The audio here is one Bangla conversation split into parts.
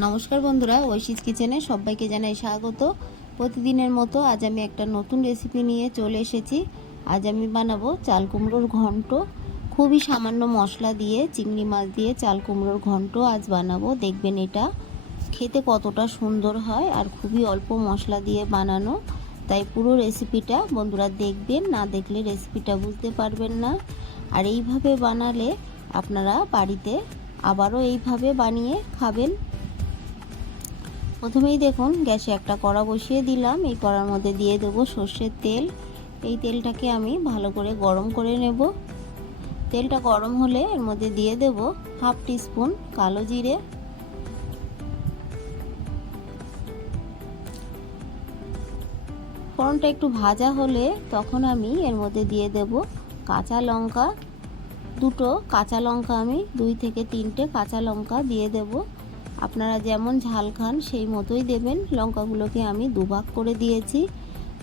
নমস্কার বন্ধুরা ঐশিস কিচেনে সবাইকে জানাই স্বাগত। প্রতিদিনের মতো আজ আমি একটা নতুন রেসিপি নিয়ে চলে এসেছি। আজ আমি বানাবো চাল কুমড়োর ঘন্ট। খুবই সামান্য মশলা দিয়ে, চিংড়ি মাছ দিয়ে চাল কুমড়োর ঘন্ট আজ বানাবো। দেখবেন এটা খেতে কতটা সুন্দর হয় আর খুবই অল্প মশলা দিয়ে বানানো। তাই পুরো রেসিপিটা বন্ধুরা দেখবেন, না দেখলে রেসিপিটা বুঝতে পারবেন না। আর এইভাবে বানালে আপনারা বাড়িতে আবারও এইভাবে বানিয়ে খাবেন। প্রথমেই দেখুন, গ্যাসে একটা কড়া বসিয়ে দিলাম। এই কড়ার মধ্যে দিয়ে দেবো সর্ষের তেল। এই তেলটাকে আমি ভালো করে গরম করে নেব। তেলটা গরম হলে এর মধ্যে দিয়ে দেব হাফ টিস্পুন কালো জিরে। ফোড়নটা একটু ভাজা হলে তখন আমি এর মধ্যে দিয়ে দেব কাঁচা লঙ্কা। দুটো কাঁচা লঙ্কা আমি দুই থেকে তিনটে কাঁচা লঙ্কা দিয়ে দেবো। আপনারা যেমন ঝাল খান, সেই মতোই দেবেন। লঙ্কাগুলোকে আমি দুভাগ করে দিয়েছি।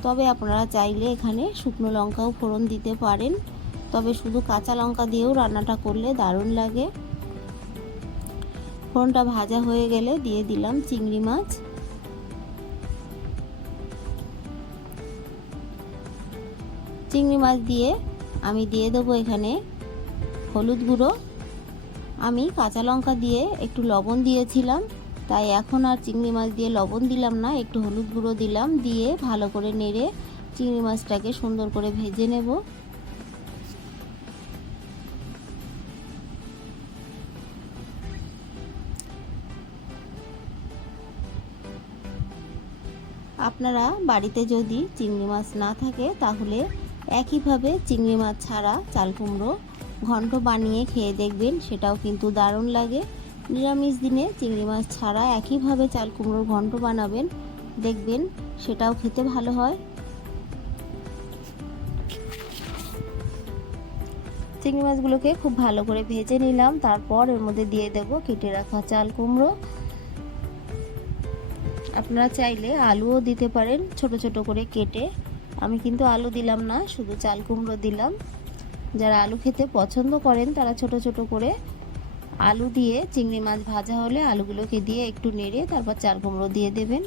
তবে আপনারা চাইলে এখানে শুকনো লঙ্কাও ফোড়ন দিতে পারেন। তবে শুধু কাঁচা লঙ্কা দিয়েও রান্নাটা করলে দারুণ লাগে। ফোড়নটা ভাজা হয়ে গেলে দিয়ে দিলাম চিংড়ি মাছ। চিংড়ি মাছ দিয়ে আমি দিয়ে দেবো এখানে হলুদ গুঁড়ো। আমি কাঁচা লঙ্কা দিয়ে একটু লবণ দিয়েছিলাম, তাই এখন আর চিংড়ি মাছ দিয়ে লবণ দিলাম না, একটু হলুদ গুঁড়ো দিলাম, দিয়ে ভালো করে নেড়ে চিংড়ি মাছটাকে সুন্দর করে ভেজে নেব। আপনারা বাড়িতে যদি চিংড়ি মাছ না থাকে, তাহলে একইভাবে চিংড়ি মাছ ছাড়া চাল কুমড়ো ঘন্ট বানিয়ে খেয়ে দেখবেন, সেটাও কিন্তু দারুণ লাগে। নিরামিষ দিনে চিংড়ি মাছ ছাড়া একইভাবে চাল কুমড়োর ঘন্ট বানাবেন, দেখবেন সেটাও খেতে ভালো হয়। চিংড়ি মাছগুলোকে খুব ভালো করে ভেজে নিলাম, তারপর এর মধ্যে দিয়ে দেব কেটে রাখা চাল কুমড়ো। আপনারা চাইলে আলুও দিতে পারেন, ছোট ছোট করে কেটে। আমি কিন্তু আলু দিলাম না, শুধু চাল কুমড়ো দিলাম। যারা আলু খেতে পছন্দ করেন, তারা ছোট ছোট করে আলু দিয়ে চিংড়ি মাছ ভাজা হলে আলুগুলোকে দিয়ে একটু নেড়ে তারপর চাল কুমড়ো দিয়ে দেবেন।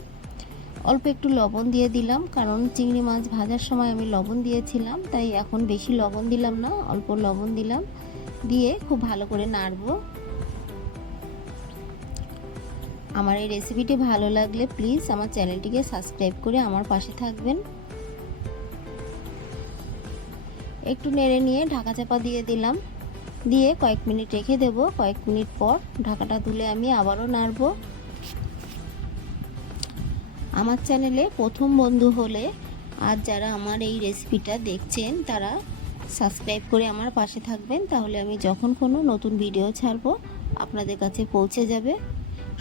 অল্প একটু লবণ দিয়ে দিলাম, কারণ চিংড়ি মাছ ভাজার সময় আমি লবণ দিয়েছিলাম, তাই এখন বেশি লবণ দিলাম না, অল্প লবণ দিলাম। দিয়ে খুব ভালো করে নাড়ব। আমার এই রেসিপিটি ভালো লাগলে প্লিজ আমার চ্যানেলটিকে সাবস্ক্রাইব করে আমার পাশে থাকবেন। একটু নেড়ে নিয়ে ঢাকা চাপা দিয়ে দিলাম। দিয়ে কয়েক মিনিট রেখে দেব। কয়েক মিনিট পর ঢাকাটা তুলে আমি আবারও নাড়ব। আমার চ্যানেলে প্রথম বন্ধু হলে আর যারা আমার এই রেসিপিটা দেখছেন, তারা সাবস্ক্রাইব করে আমার পাশে থাকবেন। তাহলে আমি যখন কোনো নতুন ভিডিও ছাড়বো, আপনাদের কাছে পৌঁছে যাবে।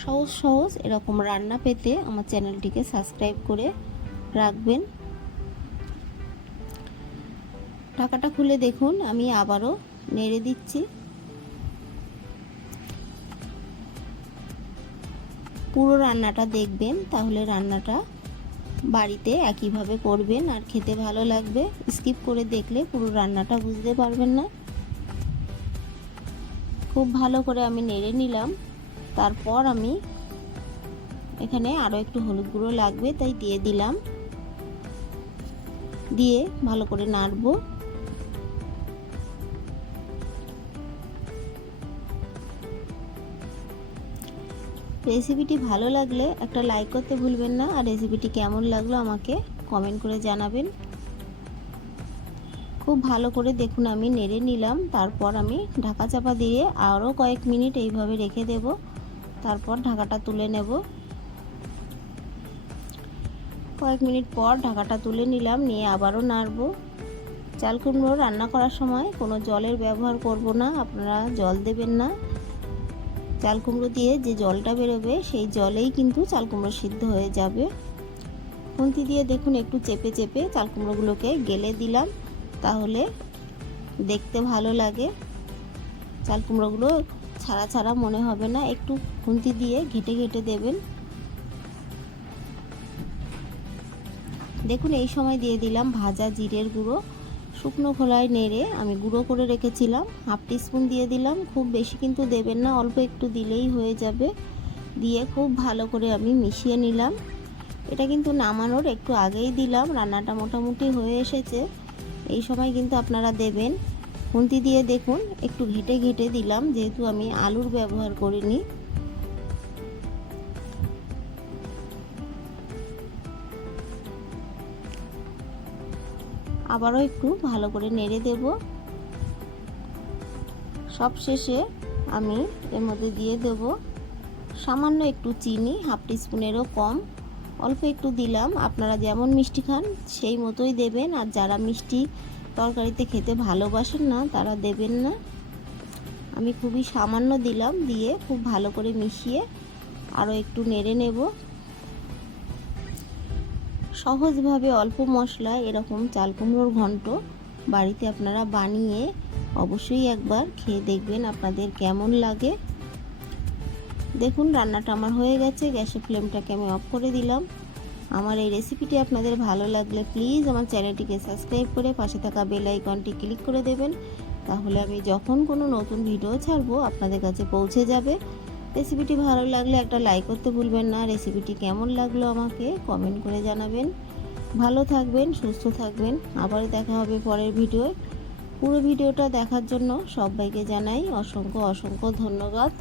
সহজ সহজ এরকম রান্না পেতে আমার চ্যানেলটিকে সাবস্ক্রাইব করে রাখবেন। ঢাকাটা খুলে দেখুন, আমি আবারও নেড়ে দিচ্ছি। পুরো রান্নাটা দেখবেন, তাহলে রান্নাটা বাড়িতে একইভাবে করবেন, আর খেতে ভালো লাগবে। স্কিপ করে দেখলে পুরো রান্নাটা বুঝতে পারবেন না। খুব ভালো করে আমি নেড়ে নিলাম। তারপর আমি এখানে আরও একটু হলুদ গুঁড়ো লাগবে, তাই দিয়ে দিলাম। দিয়ে ভালো করে নাড়বো। রেসিপিটি ভালো লাগলে একটা লাইক করতে ভুলবেন না। আর রেসিপিটি কেমন লাগল আমাকে কমেন্ট করে জানাবেন। খুব ভালো করে দেখুন, আমি নেড়ে নিলাম। তারপর আমি ঢাকা চাপা দিয়ে আরও কয়েক মিনিট এইভাবে রেখে দেব। তারপর ঢাকাটা তুলে নেব। কয়েক মিনিট পর ঢাকাটা তুলে নিলাম, নিয়ে আবারও নাড়ব। চাল কুমড়ো রান্না করার সময় কোনো জলের ব্যবহার করব না, আপনারা জল দেবেন না। চাল কুমড়ো দিয়ে যে জলটা বেরোবে, সেই জলেই কিন্তু চাল কুমড়ো সিদ্ধ হয়ে যাবে। খুন্তি দিয়ে দেখুন একটু চেপে চেপে চাল কুমড়োগুলোকে গেলে দিলাম, তাহলে দেখতে ভালো লাগে। চাল কুমড়োগুলো ছাড়া ছাড়া মনে হবে না, একটু খুন্তি দিয়ে ঘেটে ঘেটে দেবেন। দেখুন এই সময় দিয়ে দিলাম ভাজা জিরের গুঁড়ো। শুকনো খোলায় নেড়ে আমি গুঁড়ো করে রেখেছিলাম। হাফ টিস্পুন দিয়ে দিলাম। খুব বেশি কিন্তু দেবেন না, অল্প একটু দিলেই হয়ে যাবে। দিয়ে খুব ভালো করে আমি মিশিয়ে নিলাম। এটা কিন্তু নামানোর একটু আগেই দিলাম। রান্নাটা মোটামুটি হয়ে এসেছে। এই সময় কিন্তু আপনারা দেবেন। খুন্তি দিয়ে দেখুন, একটু ঘেটে ঘেটে দিলাম। যেহেতু আমি আলুর ব্যবহার করিনি। আবারও একটু ভালো করে নেড়ে দেব। সব শেষে আমি এর মধ্যে দিয়ে দেব সামান্য একটু চিনি, হাফ টিস্পুনেরও কম। অল্প একটু দিলাম, আপনারা যেমন মিষ্টি খান সেই মতোই দেবেন। আর যারা মিষ্টি তরকারিতে খেতে ভালোবাসেন না, তারা দেবেন না। আমি খুবই সামান্য দিলাম, দিয়ে খুব ভালো করে মিশিয়ে আরও একটু নেড়ে নেব। সহজভাবে অল্প মশলা এরকম চাল কুমড়োর ঘন্ট বাড়িতে আপনারা বানিয়ে অবশ্যই একবার খেয়ে দেখবেন আপনাদের কেমন লাগে। দেখুন, রান্নাটা আমার হয়ে গেছে, গ্যাসের ফ্লেমটাকে আমি অফ করে দিলাম। আমার এই রেসিপিটি আপনাদের ভালো লাগলে প্লিজ আমার চ্যানেলটিকে সাবস্ক্রাইব করে পাশে থাকা বেল আইকনটি ক্লিক করে দেবেন। তাহলে আমি যখন কোনো নতুন ভিডিও ছাড়বো, আপনাদের কাছে পৌঁছে যাবে। রেসিপিটি ভালো লাগলে একটা লাইক করতে ভুলবেন না। রেসিপিটি কেমন লাগল আমাকে কমেন্ট করে জানাবেন। ভালো থাকবেন, সুস্থ থাকবেন। আবার দেখা হবে পরের ভিডিওয়। পুরো ভিডিওটা দেখার জন্য সবাইকে জানাই অসংখ্য অসংখ্য ধন্যবাদ।